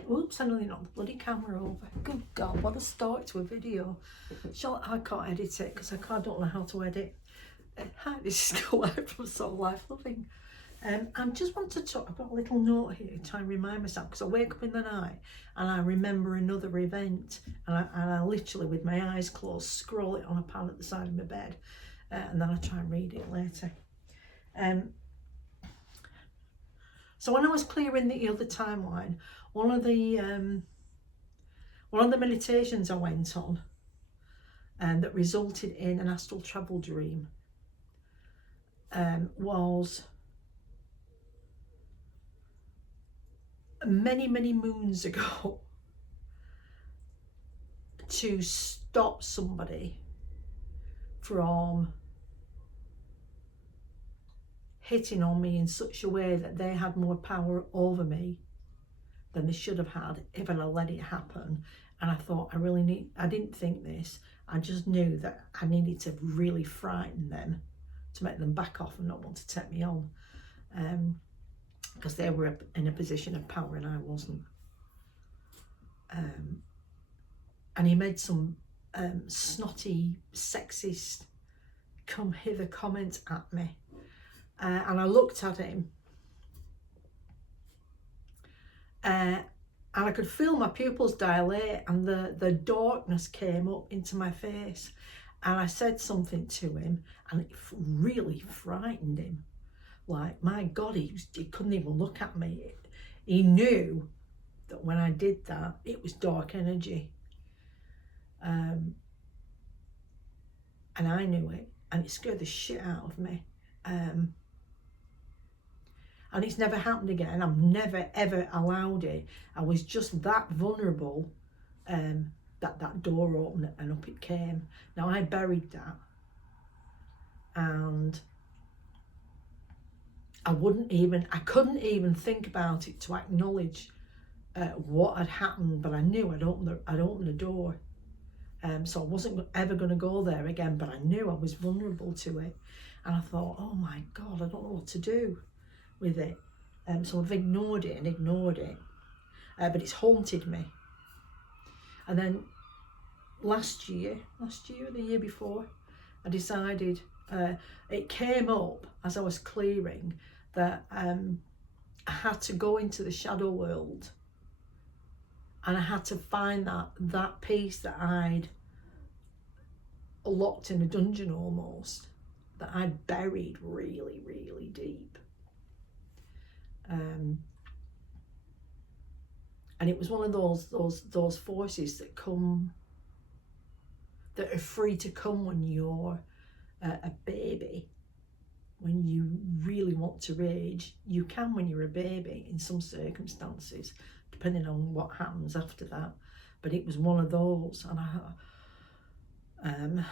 right, oops, I nearly knocked the bloody camera over. Good God, what a start to a video. I can't edit it because I don't know how to edit. Hi, this is Colette from Soul Life Loving. I just want to talk, I've got a little note here to try and remind myself, because I wake up in the night and I remember another event, and I literally, with my eyes closed, scroll it on a pad at the side of my bed, and then I try and read it later. So when I was clearing the other timeline, one of the meditations I went on, that resulted in an astral travel dream, was many moons ago, to stop somebody from hitting on me in such a way that they had more power over me than they should have had if I'd have let it happen. And I thought, I didn't think this, I just knew that I needed to really frighten them to make them back off and not want to take me on, because they were in a position of power and I wasn't. And he made some snotty, sexist, come hither comments at me. And I looked at him, and I could feel my pupils dilate, and the darkness came up into my face. And I said something to him, and it really frightened him. Like, my God, he couldn't even look at me. He knew that when I did that, it was dark energy. And I knew it, and it scared the shit out of me. And it's never happened again. I've never ever allowed it. I was just that vulnerable, that door opened and up it came. Now I buried that, and I couldn't even think about it to acknowledge what had happened, but I knew I'd opened the door. So I wasn't ever going to go there again, but I knew I was vulnerable to it. And I thought, oh my God, I don't know what to do with it. So I've ignored it, but it's haunted me. And then last year or the year before, I decided, it came up as I was clearing, that I had to go into the shadow world, and I had to find that piece that I'd locked in a dungeon almost, that I'd buried really deep. And it was one of those forces that are free to come when you're a baby. When you really want to rage, you can when you're a baby in some circumstances, depending on what happens after that. But it was one of those, and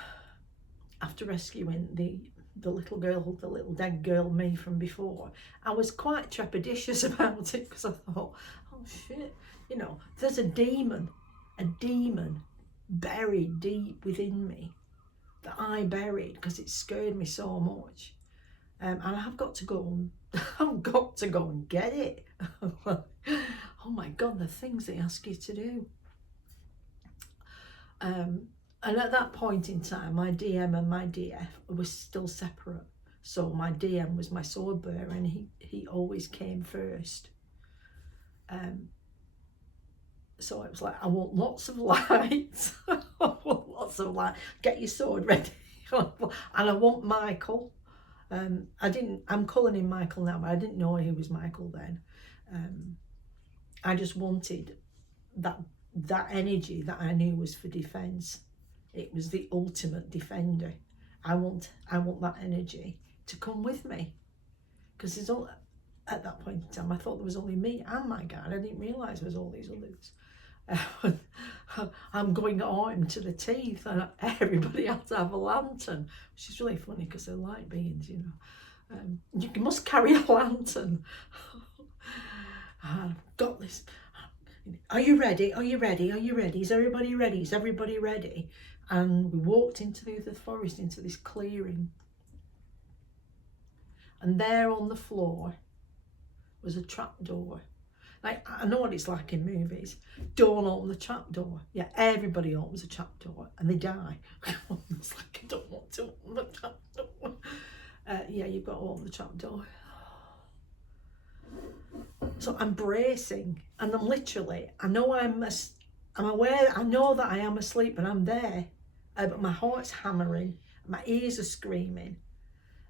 after rescuing the little girl, the little dead girl me from before, I was quite trepidatious about it, because I thought, oh shit, there's a demon buried deep within me that I buried because it scared me so much. And I've got to go and get it. Oh my God, the things they ask you to do. And at that point in time, my DM and my DF were still separate. So my DM was my sword bearer, and he always came first. So it was like, I want lots of lights. I want lots of light. Get your sword ready. And I want Michael. I'm calling him Michael now, but I didn't know he was Michael then. I just wanted that energy that I knew was for defense. It was the ultimate defender. I want that energy to come with me, because at that point in time I thought there was only me and my guard. I didn't realise there was all these others. I'm going armed to the teeth, and everybody had to have a lantern, which is really funny because they're light beings, you must carry a lantern. I've got this. Are you ready? Is everybody ready? And we walked into the forest, into this clearing, and there on the floor was a trapdoor. Like, I know what it's like in movies. Don't open the trap door. Yeah, everybody opens a trap door and they die. It's like, I don't want to open the trap door. Yeah, you've got to open the trap door. So I'm bracing, and I'm literally, I know I'm aware, I know that I am asleep and I'm there, but my heart's hammering, my ears are screaming,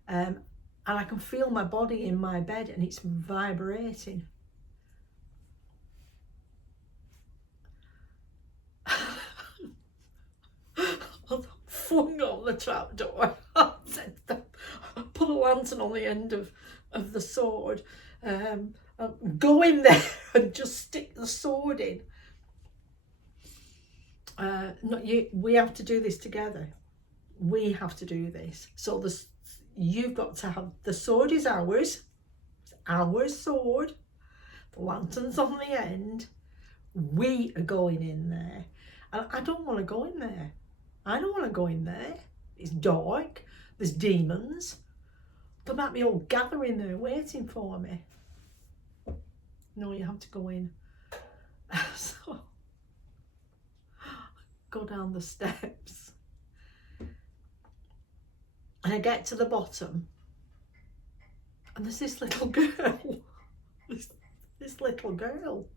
and I can feel my body in my bed and it's vibrating. I flung on the trapdoor. I put a lantern on the end of the sword. Go in there and just stick the sword in. We have to do this together. We have to do this. So you've got to have, the sword is ours. It's our sword. The lantern's on the end. We are going in there. And I don't want to go in there. I don't want to go in there. It's dark. There's demons. They might be all gathering there waiting for me. No, you have to go in. So, go down the steps. And I get to the bottom. And there's this little girl. This little girl.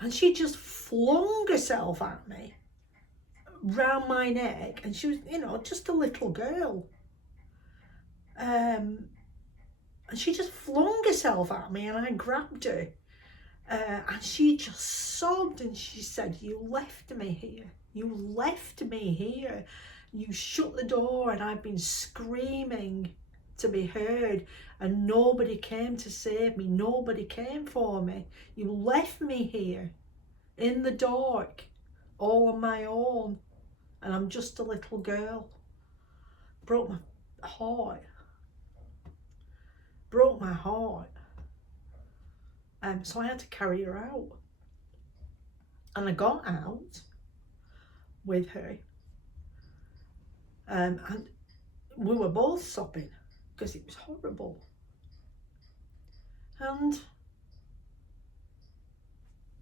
And she just flung herself at me, round my neck, and she was, just a little girl. And she just flung herself at me, and I grabbed her. And she just sobbed, and she said, "You left me here. You left me here. You shut the door, and I've been screaming to be heard, and nobody came to save me. Nobody came for me. You left me here in the dark, all on my own, and I'm just a little girl." Broke my heart. Broke my heart. So I had to carry her out. And I got out with her. And we were both sobbing because it was horrible. And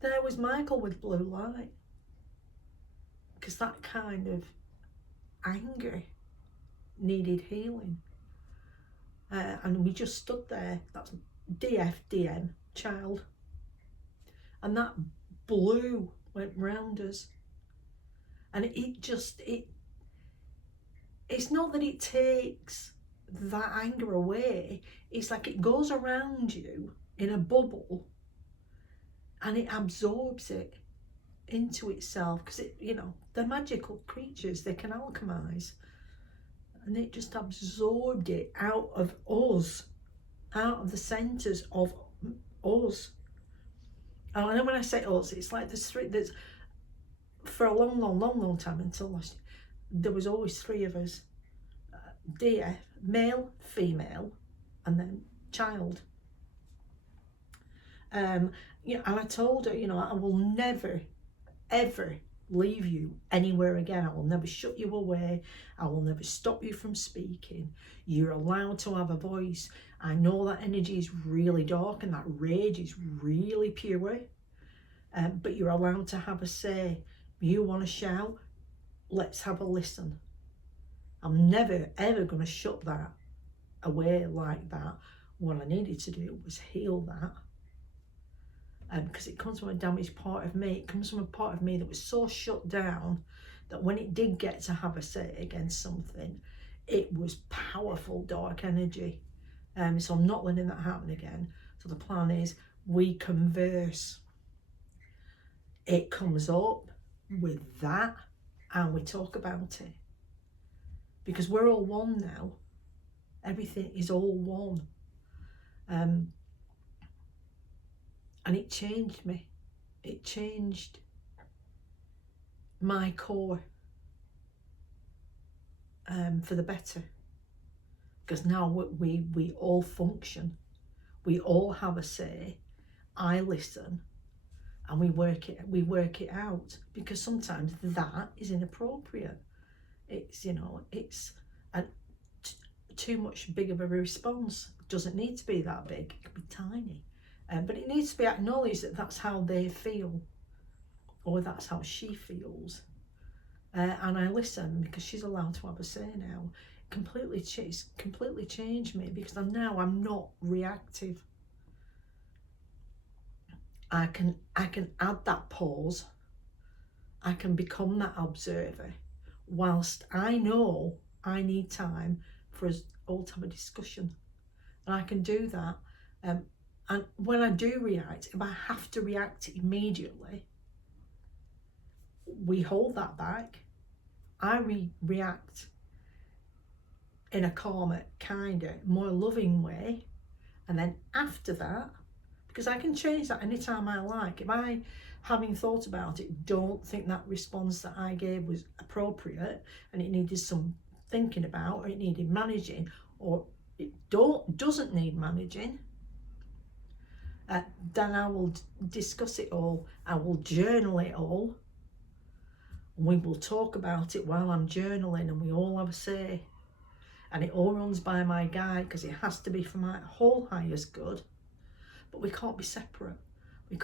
there was Michael with blue light, because that kind of anger needed healing. And we just stood there. That's DF, DM, child. And that blue went round us. And it's not that it takes that anger away. It's like it goes around you in a bubble and it absorbs it into itself, because they're magical creatures, they can alchemize, and it just absorbed it out of us, out of the centers of us. And I know when I say us, it's like there's for a long time, until last year, there was always three of us. DF, male, female, and then child. And I told her, I will never, ever leave you anywhere again. I will never shut you away. I will never stop you from speaking. You're allowed to have a voice. I know that energy is really dark and that rage is really pure, but you're allowed to have a say. If you want to shout, let's have a listen. I'm never ever going to shut that away like that. What I needed to do was heal that, because it comes from a damaged part of me. It comes from a part of me that was so shut down that when it did get to have a say against something, it was powerful dark energy. So I'm not letting that happen again. So the plan is we converse. It comes up with that and we talk about it, because we're all one now. Everything is all one. And it changed me. It changed my core for the better, because now we all function. We all have a say. I listen, and we work it out, because sometimes that is inappropriate. It's and too much big of a response. It doesn't need to be that big, it could be tiny. But it needs to be acknowledged that that's how they feel, or that's how she feels. And I listen, because she's allowed to have a say now. Completely changed me, because I'm not reactive. I can add that pause. I can become that observer, whilst I know I need time for us all to have a discussion. And I can do that. And when I do react, if I have to react immediately, we hold that back. I react in a calmer, kinder, more loving way. And then after that, because I can change that anytime I like. If I, having thought about it, don't think that response that I gave was appropriate and it needed some thinking about, or it needed managing, or it doesn't need managing, then I will discuss it all. I will journal it all. We will talk about it while I'm journaling, and we all have a say. And it all runs by my guide, because it has to be for my whole highest good. But we can't be separate. I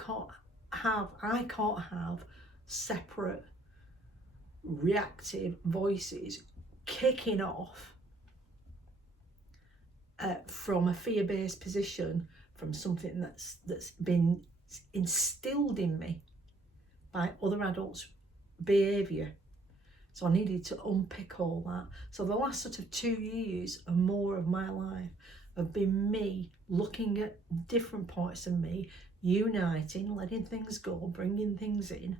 can't have separate reactive voices kicking off from a fear-based position, from something that's been instilled in me by other adults' behaviour. So I needed to unpick all that. So the last sort of 2 years and more of my life have been me looking at different parts of me, uniting, letting things go, bringing things in.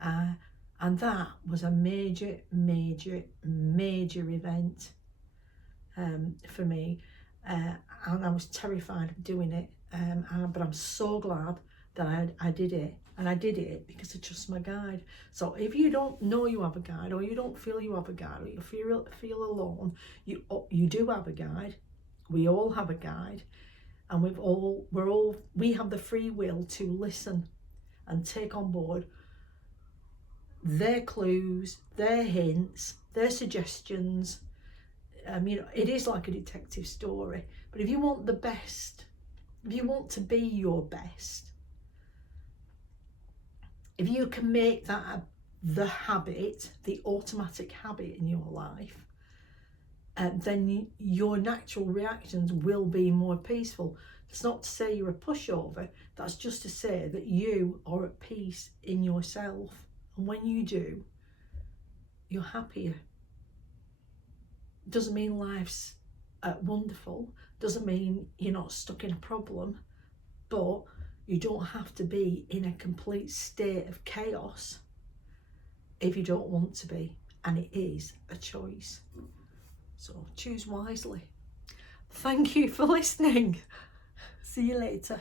And that was a major event for me. And I was terrified of doing it. But I'm so glad that I did it. And I did it because I trust my guide. So if you don't know you have a guide, or you don't feel you have a guide, or you feel alone, you do have a guide. We all have a guide, and we have the free will to listen and take on board their clues, their hints, their suggestions. It is like a detective story. But if you want the best, if you want to be your best, if you can make that the habit, the automatic habit in your life, then your natural reactions will be more peaceful. It's not to say you're a pushover. That's just to say that you are at peace in yourself. And when you do, you're happier. Doesn't mean life's wonderful. Doesn't mean you're not stuck in a problem. But you don't have to be in a complete state of chaos if you don't want to be. And it is a choice. So choose wisely. Thank you for listening. See you later.